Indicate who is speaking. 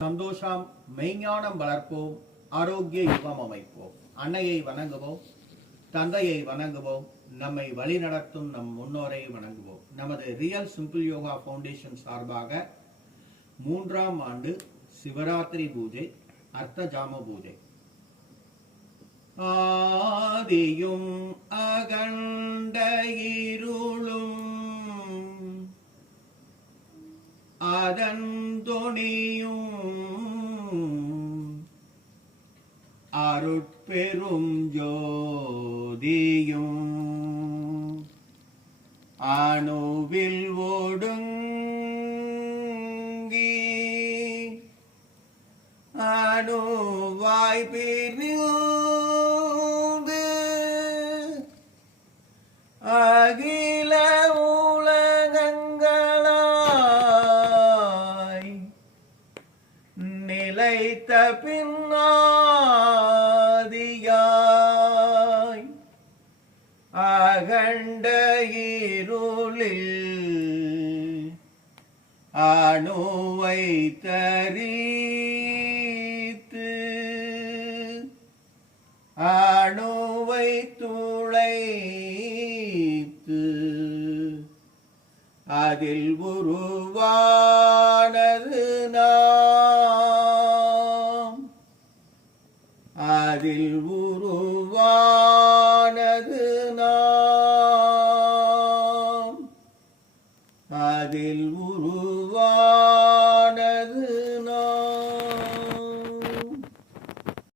Speaker 1: சந்தோஷம் மெய்ஞானம் வளர்ப்போம் ஆரோக்கிய யுகம் அமைப்போம். அன்னையை வணங்குவோம் தந்தையை வணங்குவோம் நம்மை வழிநடத்தும் நம் முன்னோரை வணங்குவோம். நமது ரியல் சிம்பிள் யோகா ஃபவுண்டேஷன் சார்பாக மூன்றாம் ஆண்டு சிவராத்திரி பூஜை அர்த்த ஜாம பூஜை. ஆதியும் ஆ அதன் துணியும் அருட்பெரும் ஜோதியும் அணுவில் ஒடுங்கி அணுவாய் நிலைத்த பின்னாதியாய் அகண்ட இருளில் அணுவை தரித்து அணுவை துளைத்து அதில் உருவான அதில் உருவானது நாம். அதில் உருவா